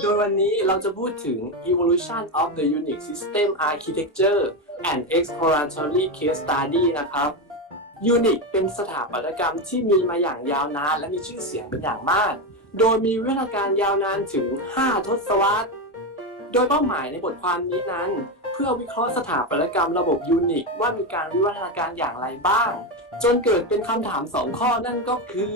โดยวันนี้เราจะพูดถึง evolution of the Unix system architecture and exploratory case study นะครับ Unix เป็นสถาปัตยกรรมที่มีมาอย่างยาวนานและมีชื่อเสียงเป็นอย่างมาก โดยมีวิวัฒนาการยาวนานถึง 5 ทศวรรษ โดยเป้าหมายในบทความนี้นั้น เพื่อวิเคราะห์สถาปัตยกรรมระบบ Unix ว่ามีการวิวัฒนาการอย่างไรบ้าง จนเกิดเป็นคำถาม 2 ข้อนั่นก็คือ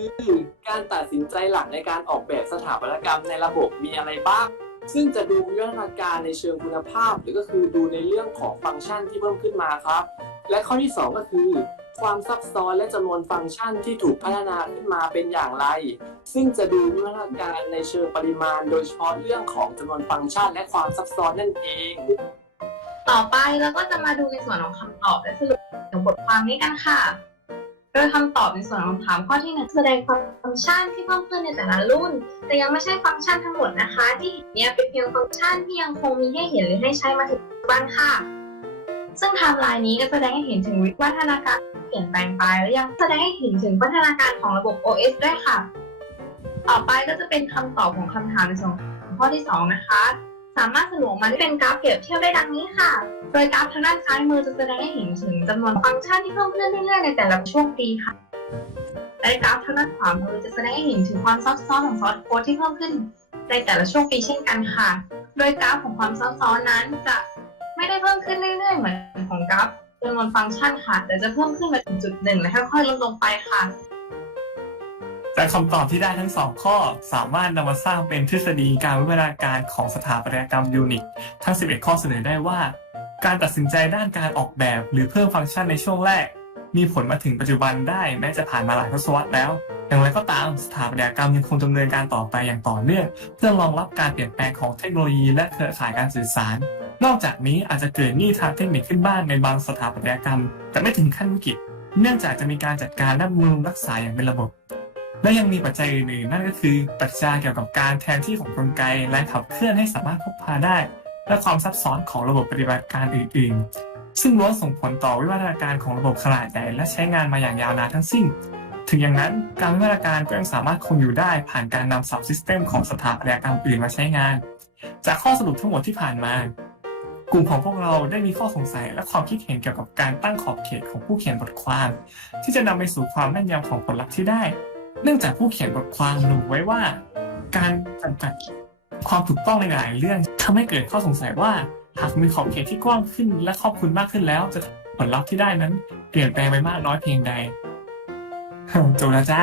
การตัดสินใจหลักในการออกแบบสถาปัตยกรรมในระบบมีอะไรบ้าง ซึ่งจะดูวิวัฒนาการในเชิงคุณภาพ หรือก็คือดูในเรื่องของฟังก์ชันที่เพิ่มขึ้นมาครับ และข้อที่ 2 ก็คือความซับซ้อนและจำนวนฟังก์ชันที่ถูกพัฒนาขึ้นมาเป็นอย่างไร ซึ่งจะดูวิวัฒนาการในเชิงปริมาณ โดยเฉพาะเรื่องของจำนวนฟังก์ชันและความซับซ้อนนั่นเอง ต่อไปเราก็จะมาดูในส่วนของคำตอบและสรุปของบทความนี้กันค่ะ โดยคำตอบในส่วนของคำถามข้อที่หนึ่งแสดงฟังก์ชันที่เพิ่มขึ้นในแต่ละรุ่น แต่ยังไม่ใช่ฟังก์ชันทั้งหมดนะคะ ที่เห็นเนี่ยเป็นเพียงฟังก์ชันที่ยังคงมีให้เห็นหรือให้ใช้มาถึงปัจจุบันค่ะ ซึ่งไทม์ไลน์นี้ก็แสดงให้เห็นถึงวิวัฒนาการที่เปลี่ยนแปลงไปและยังแสดงให้เห็นถึงพัฒนาการของระบบ OS ด้วยค่ะ ต่อไปก็จะเป็นคำตอบของคำถามในส่วนข้อที่สองนะคะ สามารถสรุปออกมาได้เป็นกราฟเปรียบเทียบได้ดังนี้ค่ะ โดยกราฟทางด้านซ้ายมือจะแสดงให้เห็นถึงจำนวนฟังก์ชันที่เพิ่มขึ้นเรื่อยๆในแต่ละช่วงปีค่ะ และกราฟทางด้านขวามือจะแสดงให้เห็นถึงความซับซ้อนของซอสโค้ดที่เพิ่มขึ้นในแต่ละช่วงปีเช่นกันค่ะ โดยกราฟของความซับซ้อนนั้นจะไม่ได้เพิ่มขึ้นเรื่อยๆ เหมือนของกราฟจำนวนฟังก์ชันค่ะ แต่จะเพิ่มขึ้นมาถึงจุดหนึ่งและค่อยๆลดลงไปค่ะ จากคำตอบที่ได้ทั้งสองข้อ สามารถนำมาสร้างเป็นทฤษฎีการวิวัฒนาการของสถาปัตยกรรมยูนิคทั้ง 11 ข้อเสนอได้ว่า การตัดสินใจด้านการออกแบบ หรือเพิ่มฟังก์ชันในช่วงแรก มีผลมาถึงปัจจุบันได้แม้จะผ่านมาหลายทศวรรษแล้ว อย่างไรก็ตามสถาปัตยกรรมยังคงดำเนินการต่อไปอย่างต่อเนื่องเพื่อรองรับการเปลี่ยนแปลงของเทคโนโลยีและเครือข่ายการสื่อสาร นอกจากนี้อาจจะเกิดหนี้ทางเทคนิคขึ้นบ้างในบางสถาปัตยกรรม แต่ไม่ถึงขั้นวิกฤตเนื่องจากจะมีการจัดการและบำรุงรักษาอย่างเป็นระบบ และยังมีปัจจัยอื่นๆ นั่นก็คือปัจจัยเกี่ยวกับการแทนที่ของกลไก และขับเคลื่อนให้สามารถพกพาได้ และความซับซ้อนของระบบปฏิบัติการอื่นๆ ซึ่งล้วนส่งผลต่อวิวัฒนาการของระบบขนาดใหญ่และใช้งานมาอย่างยาวนานทั้งสิ้น ถึงอย่างนั้นการวิวัฒนาการก็ยังสามารถคงอยู่ได้ผ่านการนำ subsystem ซิสเต็มของสถาปัตยกรรมอื่นมาใช้งาน จากข้อสรุปทั้งหมดที่ผ่านมา กลุ่มของพวกเราได้มีข้อสงสัยและความคิดเห็นเกี่ยวกับการตั้งขอบเขตของผู้เขียนบทความ ที่จะนำไปสู่ความแม่นยำของผลลัพธ์ที่ได้ เนื่องจากผู้เขียนบทความระบุไว้ว่า การจำกัดความถูกต้องในหลายเรื่องทำให้เกิดข้อสงสัยว่า หากมีขอบเขตที่กว้างขึ้นและครอบคลุมมากขึ้นแล้ว จะผลลัพธ์ที่ได้นั้น เปลี่ยนแปลงไปมากน้อยเพียงใดจบแล้วจ้า